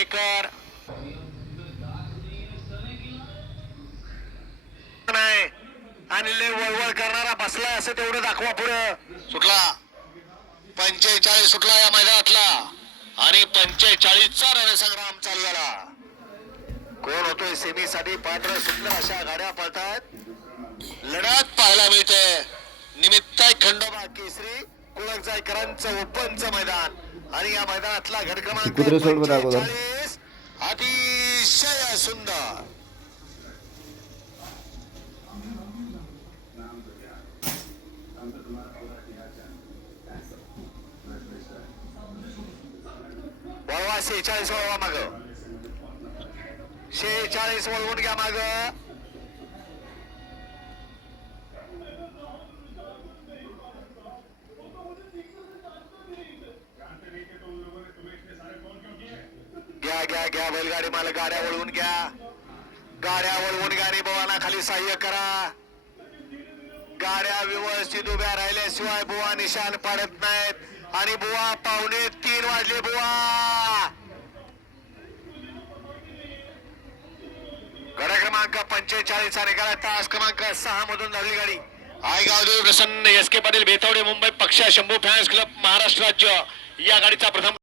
Maker नाही आणि लय वळवळ करणारा बसलाय असं तेवढं दाखवा पुढे सुटला 45 सुटला या मैदानातला आणि 45चा रणसंग्राम चालू झाला. कोण होतोय सेमी साठी पात्र सुटलं अशा गाड्या पळतात लढत पाहायला मिळते. निमित्त खंडोबा केसरी कुळकजाईकरांचं ओपनचं मैदान आणि या मैदानातला गट क्रमांक 45 अतिशय सुंदर. वळवा 46 वळवा माग 46 वळवून घ्या माग. घ्या घ्या घ्या बैलगाडी मालक गाड्या वळवून घ्या. गाड्या वळवून गाडी बुवांना खाली सहाय्य करा. गाड्या व्यवस्थित उभ्या राहिल्याशिवाय बुवा निशाण पाडत नाहीत आणि बुवा 2:45 वाजले. बुवा गड क्रमांक 45 आणि गडा तास क्रमांक 6 मधून धावली गाडी. आयगाव देव प्रसन्न एस के पाटील बेतवडे मुंबई पक्षा शंभू फॅन्स क्लब महाराष्ट्र राज्य या गाडीचा प्रथम